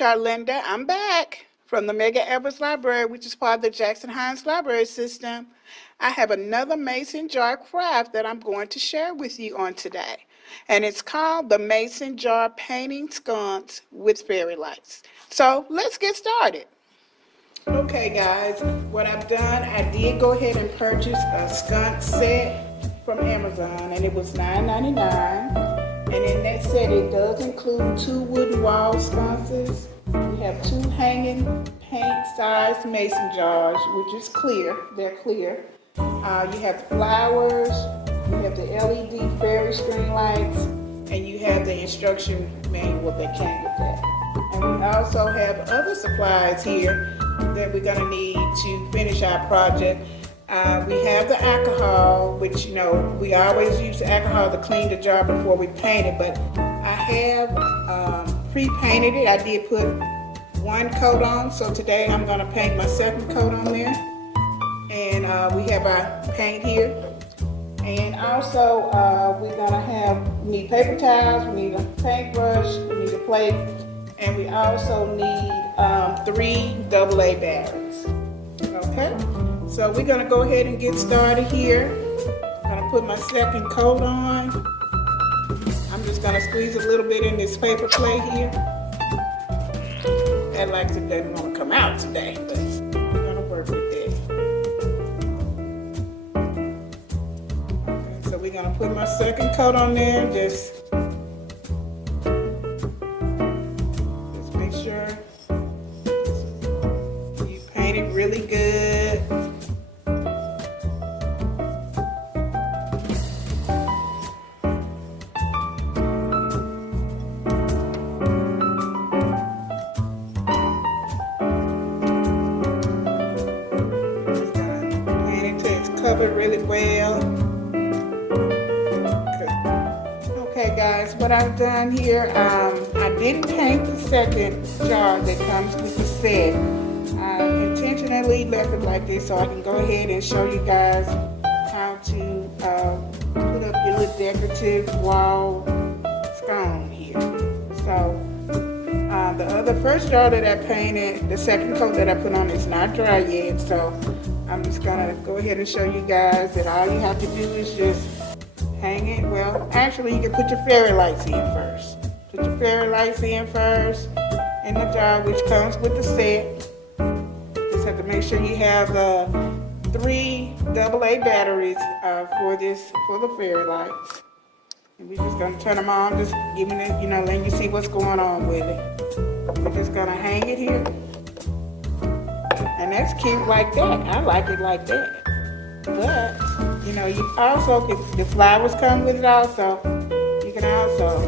Charlinda. I'm back from the Medgar Evers Library, which is part of the Jackson Hinds Library System. I have another mason jar craft that I'm going to share with you on today. And it's called the Mason Jar Painting Sconce with Fairy Lights. So let's get started. Okay guys, what I've done, I did go ahead and purchase a sconce set from Amazon, and it was $9.99. And in that set, it does include 2 wooden wall sconces. We have 2 hanging paint-sized mason jars, which is clear. They're clear. You have the flowers, you have the LED fairy string lights, and you have the instruction manual that came with that. And we also have other supplies here that we're going to need to finish our project. We have the alcohol, which, you know, we always use the alcohol to clean the jar before we paint it, but I have pre-painted it. I did put 1 coat on, so today I'm going to paint my 2nd coat on there. And we have our paint here. And also we're going to need paper towels, we need a paintbrush, we need a plate, and we also need 3 AA batteries. Okay? So we're going to go ahead and get started here. I'm going to put my 2nd coat on. I'm just going to squeeze a little bit in this paper plate here. That like it doesn't want to come out today, but I'm going to work with that. Okay, so we're going to put my 2nd coat on there. Just make sure you paint it really good. Covered really well. Okay guys, what I've done here, I didn't paint the 2nd jar that comes with the set. I intentionally left it like this so I can go ahead and show you guys how to put up your little decorative wall scone here. So the first jar that I painted, the 2nd coat that I put on is not dry yet, so I'm just gonna go ahead and show you guys that all you have to do is just hang it. Well, actually you can put your fairy lights in first. Put your fairy lights in first in the jar, which comes with the set. Just have to make sure you have 3 AA batteries for the fairy lights. And we're just gonna turn them on, just giving it, letting you see what's going on with it. We're just gonna hang it here. And that's cute like that. I like it like that. But, you also, the flowers come with it also. You can also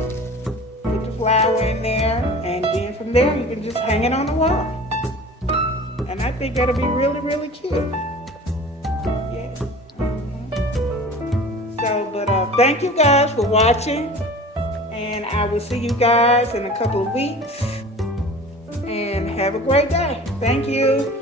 put the flower in there, and then from there you can just hang it on the wall. And I think that'll be really, really cute. Yeah. So, but thank you guys for watching. And I will see you guys in a couple of weeks. And have a great day. Thank you.